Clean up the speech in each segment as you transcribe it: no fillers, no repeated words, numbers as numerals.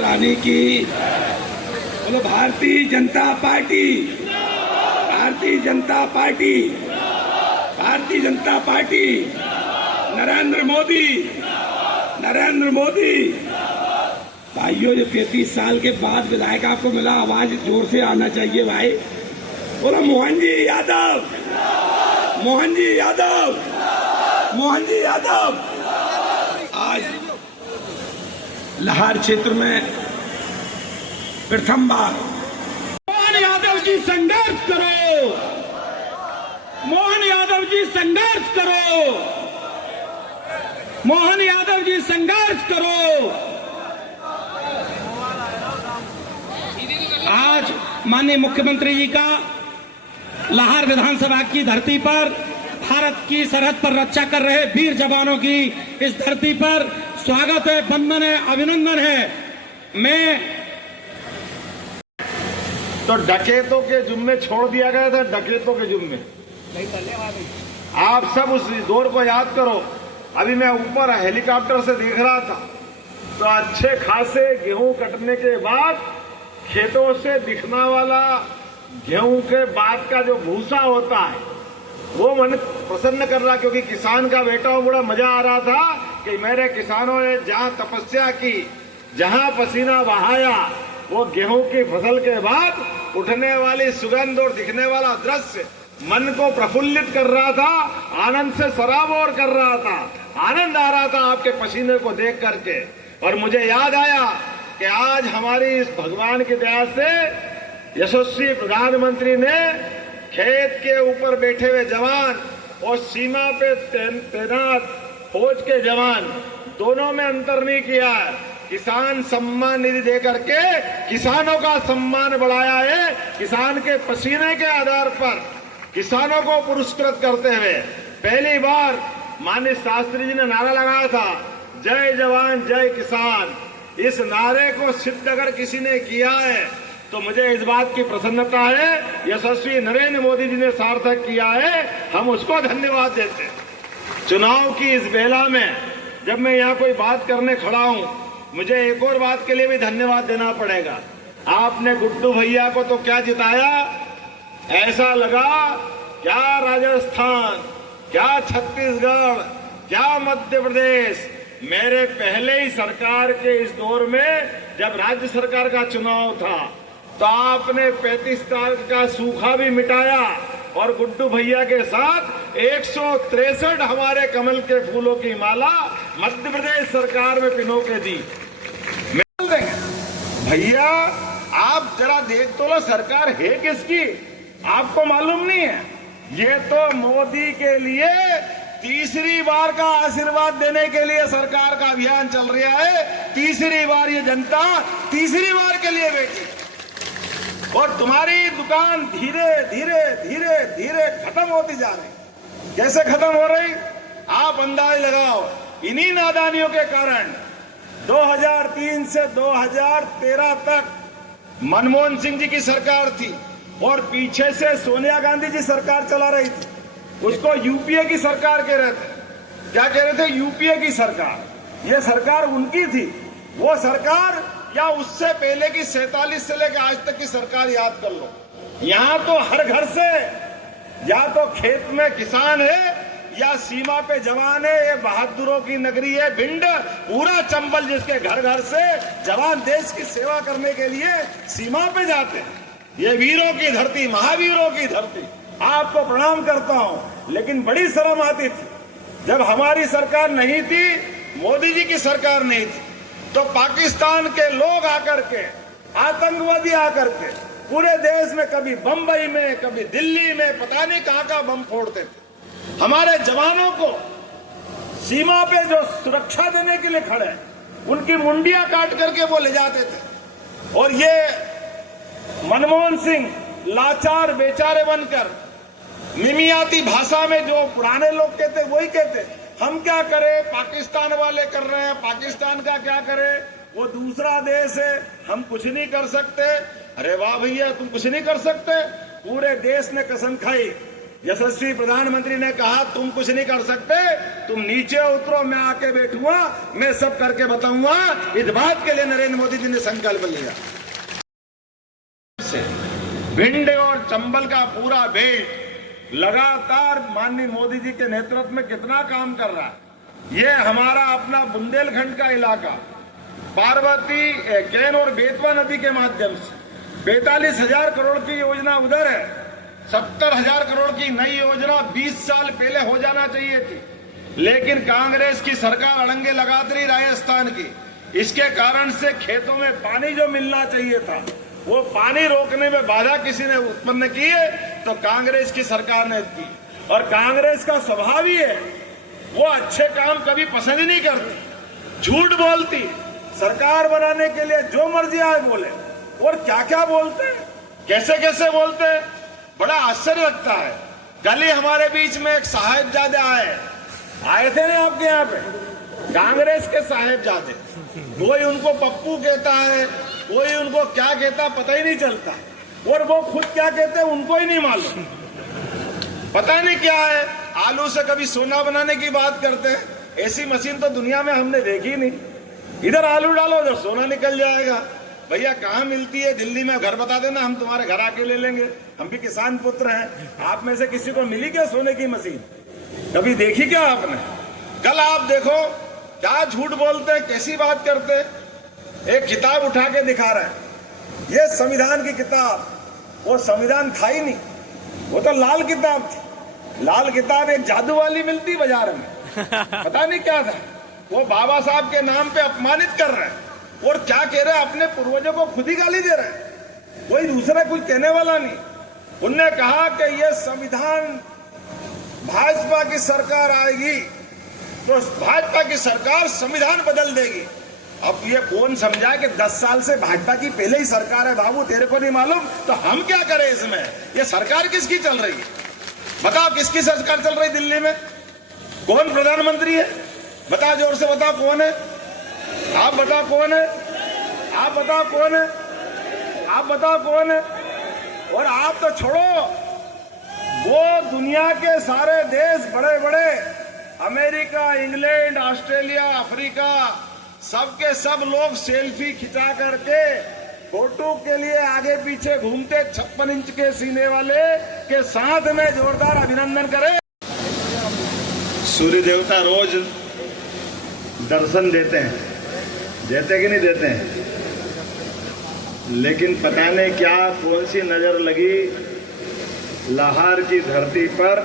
रानी की। बोलो Bharatiya Janata party, Bharatiya Janata party, Bharatiya Janata party, Narendra Modi, Narendra Modi. भाइयों, जो 33 साल के बाद विधायक आपको मिला, आवाज जोर से आना चाहिए भाई। बोलो मोहन जी यादव, मोहन जी यादव, मोहन जी यादव। आज लाहौर क्षेत्र में प्रथम बार मोहन यादव जी संघर्ष करो, मोहन यादव जी संघर्ष करो, मोहन यादव जी संघर्ष करो। आज माननीय मुख्यमंत्री जी का लाहौर विधानसभा की धरती पर, भारत की सरहद पर रक्षा कर रहे वीर जवानों की इस धरती पर स्वागत है, वंदन है, अभिनंदन है। मैं तो डकैतों के जुम्मे छोड़ दिया गया था, डकैतों के जुम्मे। आप सब उस दौर को याद करो। अभी मैं ऊपर हेलीकॉप्टर से देख रहा था तो अच्छे खासे गेहूं कटने के बाद खेतों से दिखने वाला गेहूं के बाद का जो भूसा होता है वो मन प्रसन्न कर रहा, क्योंकि किसान का बेटा हूं, बड़ा मजा आ रहा था कि मेरे किसानों ने जहां तपस्या की, जहां पसीना बहाया, वो गेहूं की फसल के बाद उठने वाली सुगंध और दिखने वाला दृश्य मन को प्रफुल्लित कर रहा था, आनंद से सराबोर कर रहा था। आनंद आ रहा था आपके पसीने को देख करके। और मुझे याद आया कि आज हमारी इस भगवान की दया से यशस्वी प्रधानमंत्री ने खेत के ऊपर बैठे हुए जवान और सीमा पे तैनात फौज के जवान, दोनों में अंतर नहीं किया है। किसान सम्मान निधि दे करके किसानों का सम्मान बढ़ाया है। किसान के पसीने के आधार पर किसानों को पुरस्कृत करते हुए पहली बार माननीय शास्त्री जी ने नारा लगाया था, जय जवान जय किसान। इस नारे को सिद्ध अगर किसी ने किया है तो मुझे इस बात की प्रसन्नता है, यशस्वी नरेंद्र मोदी जी ने सार्थक किया है, हम उसको धन्यवाद देते हैं। चुनाव की इस बेला में जब मैं यहाँ कोई बात करने खड़ा हूँ, मुझे एक और बात के लिए भी धन्यवाद देना पड़ेगा। आपने गुड्डू भैया को तो क्या जिताया, ऐसा लगा क्या राजस्थान, क्या छत्तीसगढ़, क्या मध्य प्रदेश। मेरे पहले ही सरकार के इस दौर में जब राज्य सरकार का चुनाव था तो आपने 35 साल का सूखा भी मिटाया और गुड्डू भैया के साथ 163 हमारे कमल के फूलों की माला मध्य प्रदेश सरकार में पिनो के दी। भैया आप जरा देख तो लो, सरकार है किसकी, आपको मालूम नहीं है? ये तो मोदी के लिए तीसरी बार का आशीर्वाद देने के लिए सरकार का अभियान चल रहा है। तीसरी बार ये जनता तीसरी बार के लिए बैठी और तुम्हारी दुकान धीरे धीरे धीरे धीरे खत्म होती जा रही। कैसे खत्म हो रही आप अंदाज लगाओ। इन्हीं नादानियों के कारण 2003 से 2013 तक मनमोहन सिंह जी की सरकार थी और पीछे से सोनिया गांधी जी सरकार चला रही थी। उसको यूपीए की सरकार कह रहे थे। क्या कह रहे थे? यूपीए की सरकार। ये सरकार उनकी थी। वो सरकार या उससे पहले की 47 से लेकर आज तक की सरकार याद कर लो। यहां तो हर घर से या तो खेत में किसान है या सीमा पे जवान है। ये बहादुरों की नगरी है भिंड। पूरा चंबल जिसके घर घर से जवान देश की सेवा करने के लिए सीमा पे जाते हैं। ये वीरों की धरती, महावीरों की धरती। आपको प्रणाम करता हूं। लेकिन बड़ी शर्म आती थी जब हमारी सरकार नहीं थी, मोदी जी की सरकार नहीं थी, तो पाकिस्तान के लोग आकर के, आतंकवादी आकर के पूरे देश में, कभी बंबई में, कभी दिल्ली में, पता नहीं कहां का बम फोड़ते थे। हमारे जवानों को सीमा पे जो सुरक्षा देने के लिए खड़े, उनकी मुंडियां काट करके वो ले जाते थे। और ये मनमोहन सिंह लाचार बेचारे बनकर मिमियाती भाषा में जो पुराने लोग कहते वही कहते, हम क्या करें, पाकिस्तान वाले कर रहे हैं, पाकिस्तान का क्या करें, वो दूसरा देश है, हम कुछ नहीं कर सकते। अरे वाह भैया, तुम कुछ नहीं कर सकते? पूरे देश ने कसम खाई यशस्वी प्रधानमंत्री ने कहा तुम कुछ नहीं कर सकते, तुम नीचे उतरो, मैं आके बैठूंगा, मैं सब करके बताऊंगा। इस बात के लिए नरेंद्र मोदी जी ने संकल्प लिया। भिंड और चंबल का पूरा बेल्ट लगातार माननीय मोदी जी के नेतृत्व में कितना काम कर रहा है। ये हमारा अपना बुंदेलखंड का इलाका पार्वती, केन और बेतवा नदी के माध्यम से 45,000 करोड़ की योजना उधर है, 70,000 करोड़ की नई योजना 20 साल पहले हो जाना चाहिए थी, लेकिन कांग्रेस की सरकार अड़ंगे लगाती रही राजस्थान की। इसके कारण से खेतों में पानी जो मिलना चाहिए था, वो पानी रोकने में बाधा किसी ने उत्पन्न की है, तो कांग्रेस की सरकार ने की। और कांग्रेस का स्वभाव ही है, वो अच्छे काम कभी पसंद ही नहीं करती, झूठ बोलती, सरकार बनाने के लिए जो मर्जी आए बोले, और क्या क्या बोलते हैं, कैसे कैसे बोलते हैं, बड़ा आश्चर्य लगता है। कल ही हमारे बीच में एक साहिबजादे आए थे ना आपके यहाँ पे, कांग्रेस के साहिबजादे, कोई उनको पप्पू कहता है, कोई उनको क्या कहता है पता ही नहीं चलता, और वो खुद क्या कहते हैं उनको ही नहीं मालूम, पता नहीं क्या है। आलू से कभी सोना बनाने की बात करते हैं, ऐसी मशीन तो दुनिया में हमने देखी नहीं। इधर आलू डालो उधर सोना निकल जाएगा। भैया कहाँ मिलती है? दिल्ली में घर बता देना, हम तुम्हारे घर आके ले लेंगे, हम भी किसान पुत्र हैं। आप में से किसी को मिली क्या सोने की मशीन? कभी देखी क्या आपने? कल आप देखो क्या झूठ बोलते हैं, कैसी बात करते हैं। एक किताब उठा के दिखा रहे हैं, ये संविधान की किताब, वो संविधान था ही नहीं, वो तो लाल किताब थी। लाल किताब एक जादू वाली मिलती बाजार में, पता नहीं क्या था। वो बाबा साहब के नाम पे अपमानित कर रहे हैं, और क्या कह रहे हैं, अपने पूर्वजों को खुद ही गाली दे रहे हैं, कोई दूसरा कुछ कहने वाला नहीं। उनने कहा कि ये संविधान भाजपा की सरकार आएगी तो भाजपा की सरकार संविधान बदल देगी। अब ये कौन समझा कि 10 साल से भाजपा की पहले ही सरकार है बाबू, तेरे को नहीं मालूम, तो हम क्या करें इसमें? ये सरकार किसकी चल रही है? बताओ किसकी सरकार चल रही दिल्ली में? कौन प्रधानमंत्री है? बताओ, जोर से बताओ कौन है? आप बताओ कौन है? आप बताओ कौन है? आप बताओ कौन है? और आप तो छोड़ो, वो दुनिया के सारे देश बड़े बड़े, अमेरिका, इंग्लैंड, ऑस्ट्रेलिया, अफ्रीका, सबके सब लोग सेल्फी खिंचा करके फोटो के लिए आगे पीछे घूमते 56 इंच के सीने वाले के साथ में जोरदार अभिनंदन करें। सूर्य देवता रोज दर्शन देते हैं, देते कि नहीं देते हैं? लेकिन पता नहीं क्या कौन सी नजर लगी लाहौर की धरती पर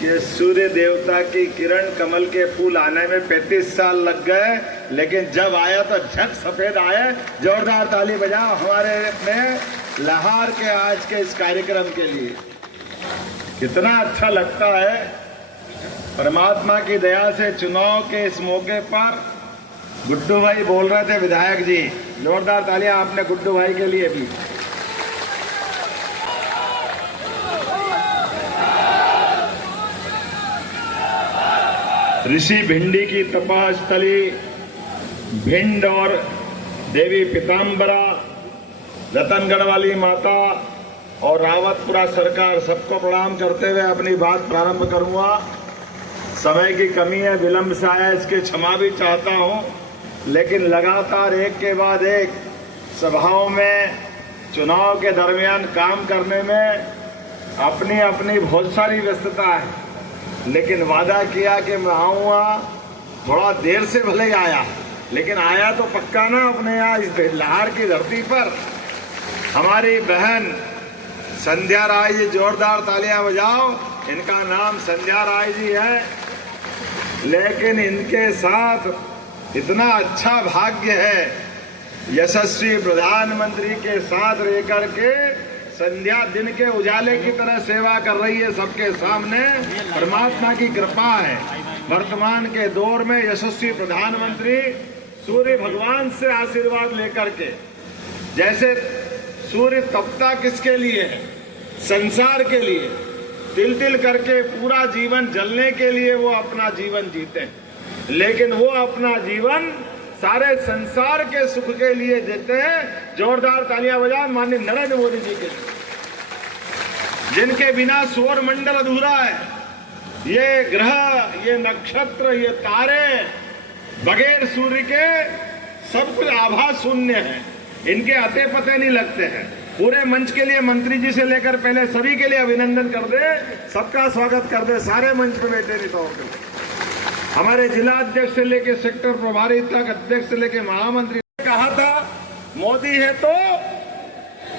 कि सूर्य देवता की किरण, कमल के फूल आने में 35 साल लग गए, लेकिन जब आया तो झट सफेद आए। जोरदार ताली बजाओ हमारे में लाहौर के आज के इस कार्यक्रम के लिए। कितना अच्छा लगता है। परमात्मा की दया से चुनाव के इस मौके पर गुड्डू भाई बोल रहे थे, विधायक जी, जोरदार तालियां आपने गुड्डू भाई के लिए भी। ऋषि भिंडी की तपस्थली भिंड और देवी पीताम्बरा, रतनगढ़ वाली माता और रावतपुरा सरकार, सबको प्रणाम करते हुए अपनी बात प्रारंभ करूंगा। समय की कमी है, विलंब से आया, इसके क्षमा भी चाहता हूं, लेकिन लगातार एक के बाद एक सभाओं में चुनाव के दरमियान काम करने में अपनी अपनी बहुत सारी व्यस्तता है, लेकिन वादा किया कि मैं आऊंगा। थोड़ा देर से भले ही आया, लेकिन आया तो पक्का ना। अपने यहाँ इस लाहौर की धरती पर हमारी बहन संध्या राय जी, जोरदार तालियां बजाओ। इनका नाम संध्या राय जी है, लेकिन इनके साथ इतना अच्छा भाग्य है, यशस्वी प्रधानमंत्री के साथ रहकर के संध्या दिन के उजाले की तरह सेवा कर रही है सबके सामने। परमात्मा की कृपा है। वर्तमान के दौर में यशस्वी प्रधानमंत्री सूर्य भगवान से आशीर्वाद लेकर के, जैसे सूर्य तपता किसके लिए है? संसार के लिए। तिल तिल करके पूरा जीवन जलने के लिए वो अपना जीवन जीते हैं, लेकिन वो अपना जीवन सारे संसार के सुख के लिए देते हैं। जोरदार तालियां बजाएं माननीय नरेंद्र मोदी जी के लिए। जिनके बिना सौर मंडल अधूरा है। ये ग्रह, ये नक्षत्र, ये तारे बगैर सूर्य के सब कुछ आभा शून्य है। इनके अते पते नहीं लगते हैं। पूरे मंच के लिए मंत्री जी से लेकर पहले सभी के लिए अभिनंदन कर दे, सबका स्वागत कर दे, सारे मंच पे बैठे नहीं तो हमारे जिला अध्यक्ष से लेकर सेक्टर प्रभारी तक, अध्यक्ष से लेकर महामंत्री ने कहा था मोदी है तो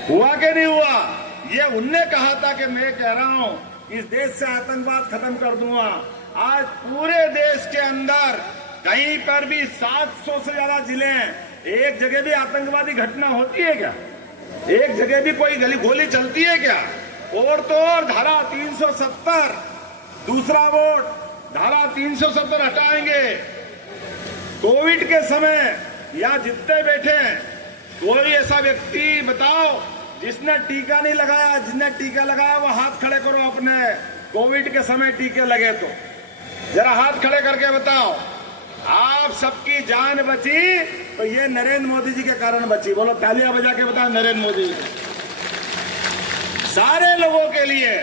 हुआ कि नहीं हुआ। ये उनने कहा था कि मैं कह रहा हूं इस देश से आतंकवाद खत्म कर दूंगा। आज पूरे देश के अंदर कहीं पर भी 700 से ज्यादा जिले हैं, एक जगह भी आतंकवादी घटना होती है क्या? एक जगह भी कोई गोली चलती है क्या? और तो और धारा 370 दूसरा वोट, धारा 370 हटाएंगे। कोविड के समय या जितने बैठे हैं, कोई ऐसा व्यक्ति बताओ जिसने टीका नहीं लगाया, जिसने टीका लगाया वो हाथ खड़े करो अपने। कोविड के समय टीके लगे तो जरा हाथ खड़े करके बताओ। आप सबकी जान बची तो ये नरेंद्र मोदी जी के कारण बची। बोलो तालियां बजा के बताओ नरेंद्र मोदी जी। सारे लोगों के लिए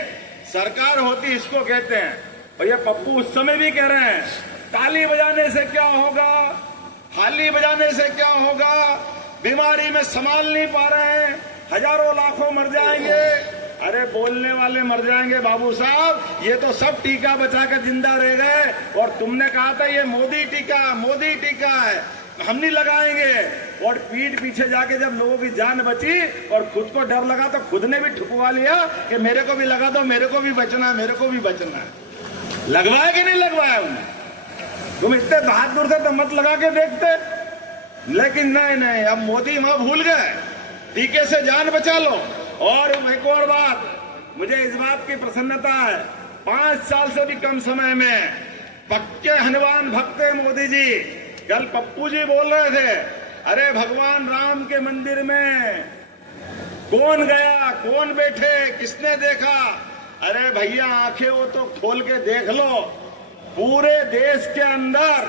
सरकार होती इसको कहते हैं। और ये पप्पू उस समय भी कह रहे हैं ताली बजाने से क्या होगा, थाली बजाने से क्या होगा, बीमारी में संभाल नहीं पा रहे हैं, हजारों लाखों मर जाएंगे। अरे बोलने वाले मर जाएंगे बाबू साहब, ये तो सब टीका बचा कर जिंदा रह गए। और तुमने कहा था ये मोदी टीका है, हम नहीं लगाएंगे। और पीठ पीछे जाके जब लोगों की जान बची और खुद को डर लगा तो खुद ने भी ठुकवा लिया कि मेरे को भी लगा दो, मेरे को भी बचना, मेरे को भी बचना है। लगवाया कि नहीं लगवाया उन्हें? तुम इतने बहादुर से तो मत लगा के देखते। लेकिन नहीं, अब मोदी वहां भूल गए, टीके से जान बचा लो। और एक और बात, मुझे इस बात की प्रसन्नता है, 5 साल से भी कम समय में पक्के हनुमान भक्त हैं मोदी जी। कल पप्पू जी बोल रहे थे, अरे भगवान राम के मंदिर में कौन गया, कौन बैठे, किसने देखा? अरे भैया आंखें वो तो खोल के देख लो। पूरे देश के अंदर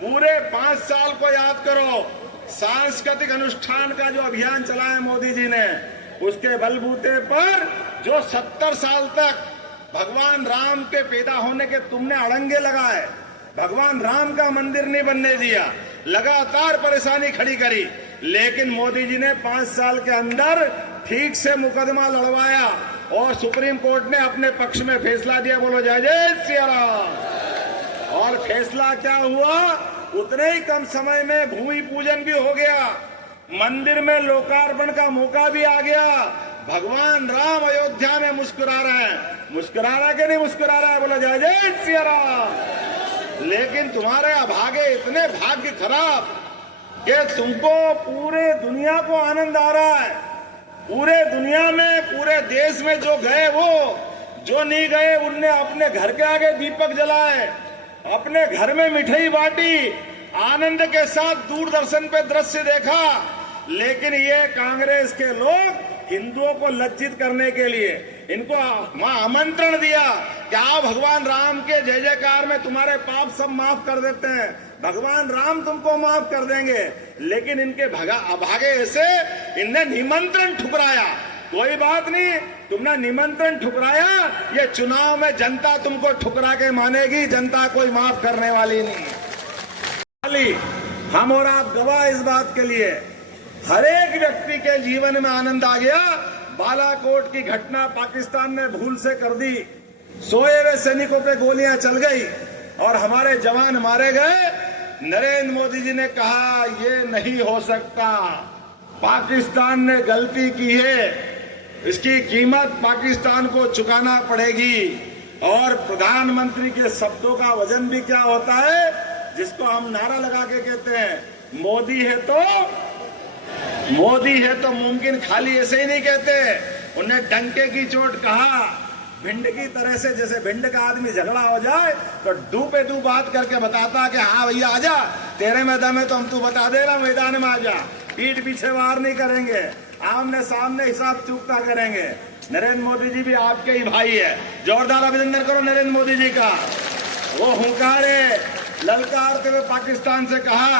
पूरे 5 साल को याद करो, सांस्कृतिक अनुष्ठान का जो अभियान चलाया मोदी जी ने, उसके बलबूते पर जो 70 साल तक भगवान राम के पैदा होने के तुमने अड़ंगे लगाए, भगवान राम का मंदिर नहीं बनने दिया, लगातार परेशानी खड़ी करी। लेकिन मोदी जी ने 5 साल के अंदर ठीक से मुकदमा लड़वाया और सुप्रीम कोर्ट ने अपने पक्ष में फैसला दिया। बोलो जय जय सिया राम। और फैसला क्या हुआ? उतने ही कम समय में भूमि पूजन भी हो गया, मंदिर में लोकार्पण का मौका भी आ गया। भगवान राम अयोध्या में मुस्कुरा रहे हैं। मुस्कुरा रहा कि नहीं मुस्कुरा रहा है? बोलो जय जय सिया राम। लेकिन तुम्हारे अभागे इतने भाग्य खराब कि तुमको पूरे दुनिया को आनंद आ रहा है। पूरे दुनिया में, पूरे देश में जो गए वो, जो नहीं गए उनने अपने घर के आगे दीपक जलाए, अपने घर में मिठाई बांटी, आनंद के साथ दूरदर्शन पे दृश्य देखा। लेकिन ये कांग्रेस के लोग हिंदुओं को लज्जित करने के लिए इनको वहां आमंत्रण दिया कि आओ भगवान राम के जय जयकार में तुम्हारे पाप सब माफ कर देते हैं, भगवान राम तुमको माफ कर देंगे। लेकिन इनके अभागे से इनने निमंत्रण ठुकराया। कोई बात नहीं, तुमने निमंत्रण ठुकराया, ये चुनाव में जनता तुमको ठुकरा के मानेगी, जनता कोई माफ करने वाली नहीं। हम और आप गवाह इस बात के लिए। हर एक व्यक्ति के जीवन में आनंद आ गया। बालाकोट की घटना पाकिस्तान ने भूल से कर दी, सोए हुए सैनिकों पे गोलियां चल गई और हमारे जवान मारे गए। नरेंद्र मोदी जी ने कहा ये नहीं हो सकता, पाकिस्तान ने गलती की है, इसकी कीमत पाकिस्तान को चुकाना पड़ेगी। और प्रधानमंत्री के शब्दों का वजन भी क्या होता है, जिसको हम नारा लगा के कहते हैं मोदी है तो मुमकिन खाली ऐसे ही नहीं कहते। उन्हें डंके की चोट कहा, भिंड की तरह से। जैसे भिंड का आदमी झगड़ा हो जाए तो दू पे दू बात करके बताता कि हाँ भैया आजा, तेरे में दम है तो हम तू बता दे रहा, मैदान में आजा। पीठ पीछे वार नहीं करेंगे, आमने सामने हिसाब चूकता करेंगे। नरेंद्र मोदी जी भी आपके ही भाई है। जोरदार अभिनंदन करो नरेंद्र मोदी जी का। वो हुंकारे ललकारते हुए पाकिस्तान से कहा,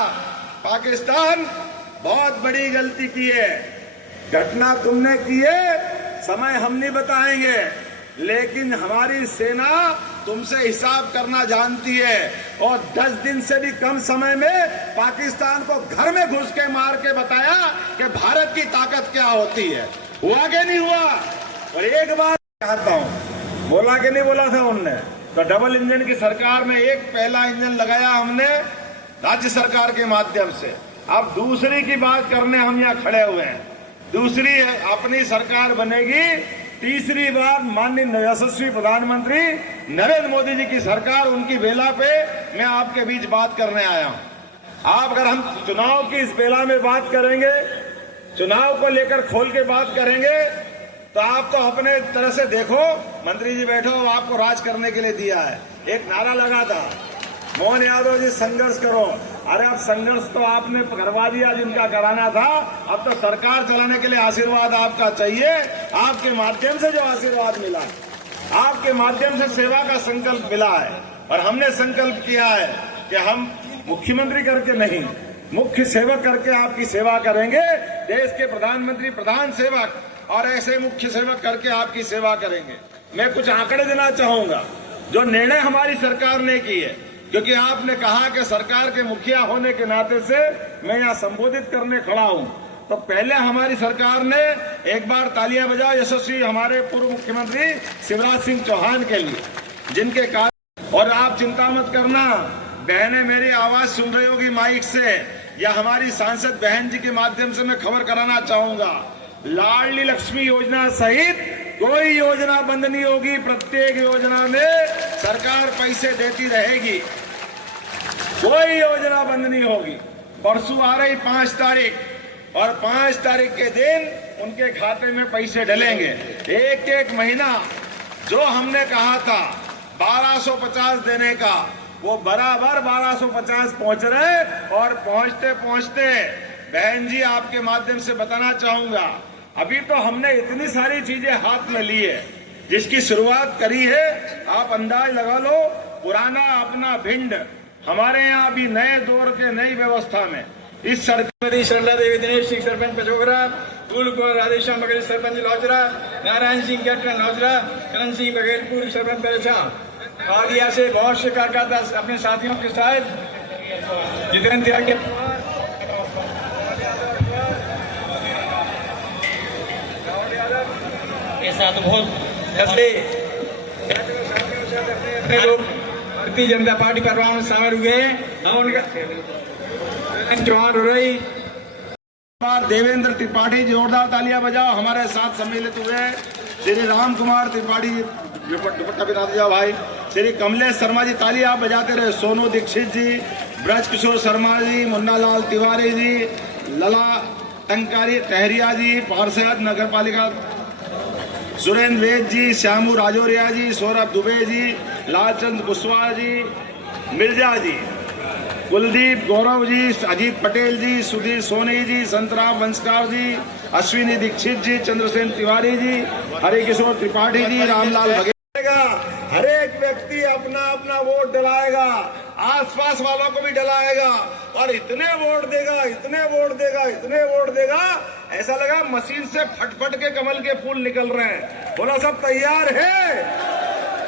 पाकिस्तान बहुत बड़ी गलती की है, घटना तुमने की है, समय हम नहीं बताएंगे, लेकिन हमारी सेना तुमसे हिसाब करना जानती है और 10 दिन से भी कम समय में पाकिस्तान को घर में घुस के मार के बताया कि भारत की ताकत क्या होती है। हुआ कि नहीं हुआ? और एक बात कहता हूं, बोला कि नहीं बोला था उनने? तो डबल इंजन की सरकार में एक पहला इंजन लगाया हमने राज्य सरकार के माध्यम से। अब दूसरी की बात करने हम यहाँ खड़े हुए हैं। दूसरी अपनी सरकार बनेगी, तीसरी बार माननीय यशस्वी प्रधानमंत्री नरेंद्र मोदी जी की सरकार, उनकी बेला पे मैं आपके बीच बात करने आया हूं। आप अगर हम चुनाव की इस बेला में बात करेंगे, चुनाव को लेकर खोल के बात करेंगे, तो आप तो अपने तरह से देखो, मंत्री जी बैठो, आपको राज करने के लिए दिया है। एक नारा लगा था, मोहन यादव जी संघर्ष करो। अरे अब संघर्ष तो आपने करवा दिया जिनका कराना था, अब तो सरकार चलाने के लिए आशीर्वाद आपका चाहिए। आपके माध्यम से जो आशीर्वाद मिला, आपके माध्यम से सेवा का संकल्प मिला है, और हमने संकल्प किया है कि हम मुख्यमंत्री करके नहीं, मुख्य सेवक करके आपकी सेवा करेंगे। देश के प्रधानमंत्री प्रधान सेवक और ऐसे मुख्य सेवक करके आपकी सेवा करेंगे। मैं कुछ आंकड़े देना चाहूंगा जो निर्णय हमारी सरकार ने की है, क्योंकि आपने कहा कि सरकार के मुखिया होने के नाते से मैं यहाँ संबोधित करने खड़ा हूँ। तो पहले हमारी सरकार ने, एक बार तालियां बजाओ यशस्वी हमारे पूर्व मुख्यमंत्री शिवराज सिंह चौहान के लिए, जिनके कार्य, और आप चिंता मत करना, बहनें मेरी आवाज सुन रही होगी माइक से, या हमारी सांसद बहन जी के माध्यम से मैं खबर कराना चाहूंगा, लाडली लक्ष्मी योजना सहित कोई योजना बंद नहीं होगी। प्रत्येक योजना में सरकार पैसे देती रहेगी, कोई योजना बंद नहीं होगी। परसों आ रही 5 तारीख, और 5 तारीख के दिन उनके खाते में पैसे डलेंगे। एक एक महीना जो हमने कहा था 1250 देने का, वो बराबर 1250 पहुंच रहे। और पहुंचते पहुंचते बहन जी आपके माध्यम से बताना चाहूंगा, अभी तो हमने इतनी सारी चीजें हाथ में ली है, जिसकी शुरुआत करी है। आप अंदाज लगा लो, पुराना अपना भिंड हमारे यहाँ अभी नए दौर के नई व्यवस्था में इस सरकार, सरला देवी दिनेश सिंह सरपंच पचोगरा, फूल कुमार राधेश्याम बघेल सरपंच लौचरा, नारायण सिंह कैप्टन लौचरा, करण सिंह बघेल पूर्व सरपंच परेशान, खालिया से बहुत से कार्यकर्ता अपने साथियों के साथ जितेंद्र त्यागी के साथ बहुत अपने लोग भारतीय जनता पार्टी परिवार में शामिल हुए हैं। हम उनका चौहान हो रही देवेंद्र त्रिपाठी, जोरदार तालियां बजाओ, हमारे साथ सम्मिलित हुए। श्री राम कुमार त्रिपाठी, दुपट्टा बिता दीजिए भाई। श्री कमलेश शर्मा जी, तालियां आप बजाते रहे। सोनू दीक्षित जी, ब्रज किशोर शर्मा जी, मुन्ना लाल तिवारी जी, लला टंकारी टहरिया जी, पार्षद नगर पालिका सुरेंद्र वेद जी, श्यामू राजौरिया जी, सौरभ दुबे जी, लालचंद कुशवाहा जी, मिर्जा जी, कुलदीप गौरव जी, अजीत पटेल जी, सुधीर सोनी जी, संतराम वंशकार जी, अश्विनी दीक्षित जी, चंद्रसेन तिवारी जी, हरिकिशोर त्रिपाठी जी, रामलाल बघेल। हर एक व्यक्ति अपना अपना वोट डलाएगा, आसपास वालों को भी डलाएगा, और इतने वोट देगा, इतने वोट देगा, इतने वोट देगा, ऐसा लगा मशीन से फटफट के कमल के फूल निकल रहे हैं। बोला सब तैयार है?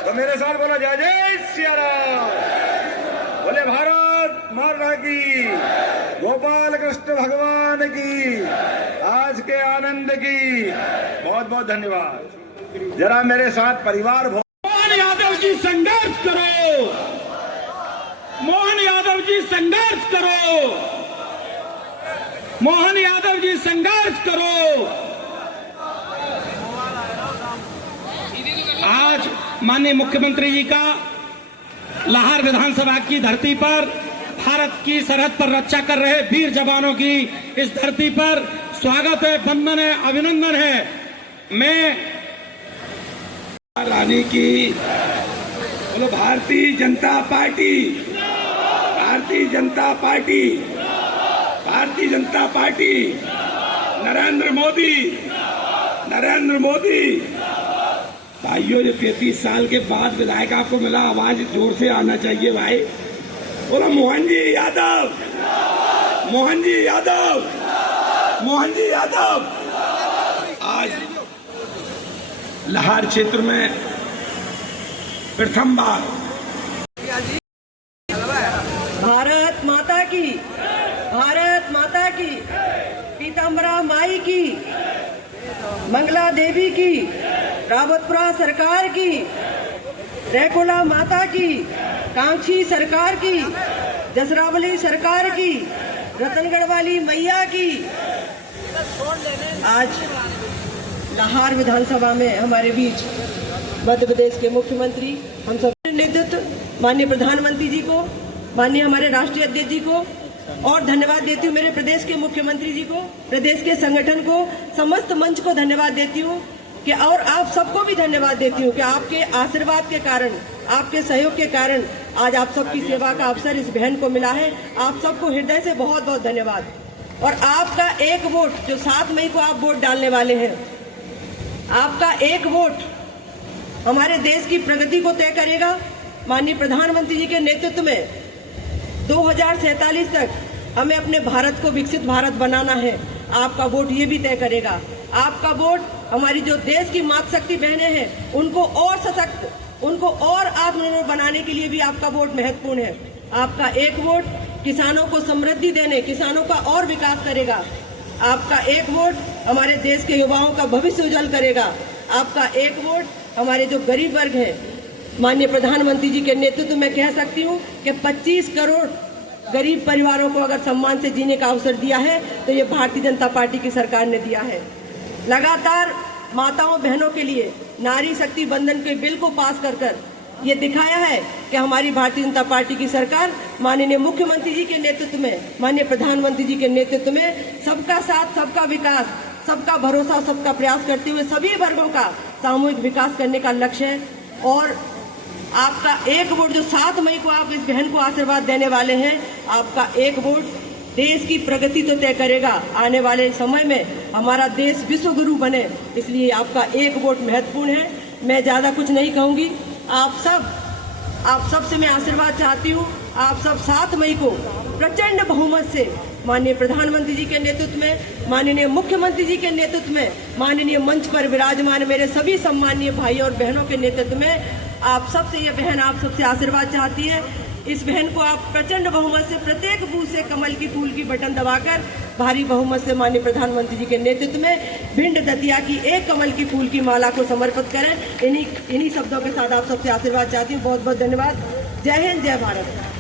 तो मेरे साथ बोला जय जय सिया राम, बोले भारत माता की, गोपाल कृष्ण भगवान की, आज के आनंद की बहुत बहुत धन्यवाद। जरा मेरे साथ परिवार मोहन यादव जी संघर्ष करो, मोहन यादव जी संघर्ष करो, मोहन यादव जी संघर्ष करो। आज माननीय मुख्यमंत्री जी का लाहौर विधानसभा की धरती पर, भारत की सरहद पर रक्षा कर रहे वीर जवानों की इस धरती पर स्वागत है, वंदन है, अभिनंदन है। मैं रानी की बोलो, Bharatiya Janata party, Bharatiya Janata party, Bharatiya Janata party, Narendra Modi, Narendra Modi. भाइयों, जो 33 साल के बाद विधायक आपको मिला, आवाज जोर से आना चाहिए भाई। बोलो मोहन जी यादव, मोहन जी यादव, मोहन जी यादव। आज लाहौर क्षेत्र में प्रथम बार भारत माता की, भारत माता की, पीताम्बरा माई की, मंगला देवी की, रावतपुरा सरकार की, रैकोला माता की, कांक्षी सरकार की, जसरावली सरकार की, रतनगढ़ वाली मैया की। आज लाहौर विधानसभा में हमारे बीच मध्य प्रदेश के मुख्यमंत्री, हम सब नेतृत्व माननीय प्रधानमंत्री जी को, माननीय हमारे राष्ट्रीय अध्यक्ष जी को और धन्यवाद देती हूँ मेरे प्रदेश के मुख्यमंत्री जी को, प्रदेश के संगठन को, समस्त मंच को धन्यवाद देती हूँ कि और आप सबको भी धन्यवाद देती हूँ कि आपके आशीर्वाद के कारण, आपके सहयोग के कारण आज आप सबकी सेवा का अवसर इस बहन को मिला है। आप सबको हृदय से बहुत बहुत धन्यवाद। और आपका एक वोट, जो 7 मई को आप वोट डालने वाले हैं, आपका एक वोट हमारे देश की प्रगति को तय करेगा। माननीय प्रधानमंत्री जी के नेतृत्व में 2047 तक हमें अपने भारत को विकसित भारत बनाना है। आपका वोट ये भी तय करेगा। आपका वोट हमारी जो देश की मातृशक्ति बहनें हैं उनको और सशक्त, उनको और आत्मनिर्भर बनाने के लिए भी आपका वोट महत्वपूर्ण है। आपका एक वोट किसानों को समृद्धि देने, किसानों का और विकास करेगा। आपका एक वोट हमारे देश के युवाओं का भविष्य उज्जवल करेगा। आपका एक वोट हमारे जो गरीब वर्ग है, माननीय प्रधानमंत्री जी के नेतृत्व में कह सकती हूँ कि 25 करोड़ गरीब परिवारों को अगर सम्मान से जीने का अवसर दिया है तो ये भारतीय जनता पार्टी की सरकार ने दिया है। लगातार माताओं बहनों के लिए नारी शक्ति बंधन के बिल को पास कर ये दिखाया है कि हमारी भारतीय जनता पार्टी की सरकार माननीय मुख्यमंत्री जी के नेतृत्व में, माननीय प्रधानमंत्री जी के नेतृत्व में सबका साथ, सबका विकास, सबका भरोसा, सबका प्रयास करते हुए सभी वर्गों का सामूहिक विकास करने का लक्ष्य है। और आपका एक वोट, जो 7 मई को आप इस बहन को आशीर्वाद देने वाले हैं, आपका एक वोट देश की प्रगति तो तय करेगा। आने वाले समय में हमारा देश विश्व गुरु बने, इसलिए आपका एक वोट महत्वपूर्ण है। मैं ज्यादा कुछ नहीं कहूंगी। आप सब से मैं आशीर्वाद चाहती हूँ। आप सब 7 मई को प्रचंड बहुमत से माननीय प्रधानमंत्री जी के नेतृत्व में, माननीय मुख्यमंत्री जी के नेतृत्व में, माननीय मंच पर विराजमान मेरे सभी सम्मानीय भाइयों और बहनों के नेतृत्व में आप सबसे, ये बहन आप सबसे आशीर्वाद चाहती है। इस बहन को आप प्रचंड बहुमत से, प्रत्येक बूथ से कमल की फूल की बटन दबाकर भारी बहुमत से माननीय प्रधानमंत्री जी के नेतृत्व में भिंड दतिया की एक कमल की फूल की माला को समर्पित करें। इन्हीं शब्दों के साथ आप सबसे आशीर्वाद चाहती हूँ। बहुत बहुत धन्यवाद। जय हिंद, जय भारत।